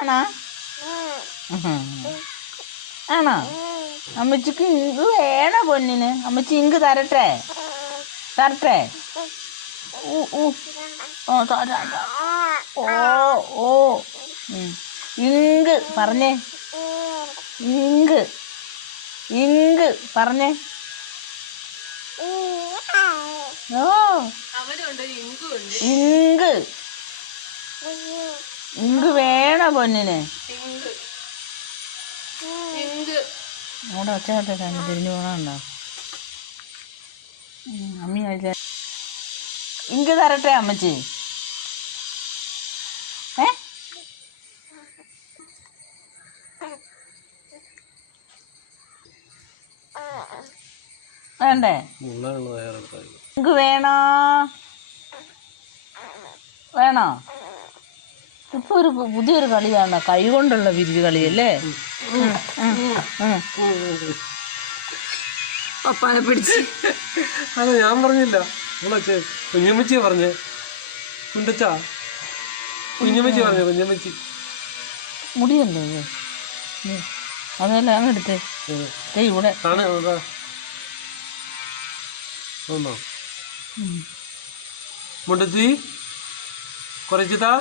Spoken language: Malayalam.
ആണോ? ആണോ? അമ്മച്ചിക്ക് ഇങ്ക് വേണോ പൊന്നിന്? അമ്മച്ചി ഇങ്ക് തരട്ടെ? തരട്ടെ? ഓ തരാ. ഓ ഓ ഇങ്ക് പറഞ്ഞേ. ഇങ്ക് ഇങ്ക് പറഞ്ഞേ. ഓ ഇങ്ക് ഇങ്ക് വേണോ പൊന്നിന്? അവിടെ ഒച്ചയാട്ടെ തിരിഞ്ഞു പോകണുണ്ടോ? അമ്മി കഴിച്ച ഇങ്ക് തരട്ടെ അമ്മച്ചി? വേണ്ടേ? ഇങ്ക് വേണോ? വേണോ? ഇപ്പൊ ഒരു പുതിയൊരു കളിയാണ്, കൈ കൊണ്ടുള്ള വിരിവ് കളിയല്ലേ? പപ്പാനെ പിടിച്ച്. അതെ, ഞാൻ പറഞ്ഞില്ല. കുഞ്ഞമ്മച്ചിയെ പറഞ്ഞേ. കുണ്ടച്ചാ കുഞ്ഞമ്മച്ചി പറഞ്ഞേ. കുഞ്ഞമ്മച്ചി മുടിയല്ലേ അതല്ല അങ്ങ് എടുത്തേ. ഇവിടെ മുണ്ടച്ചി കുറച്ചിതാ.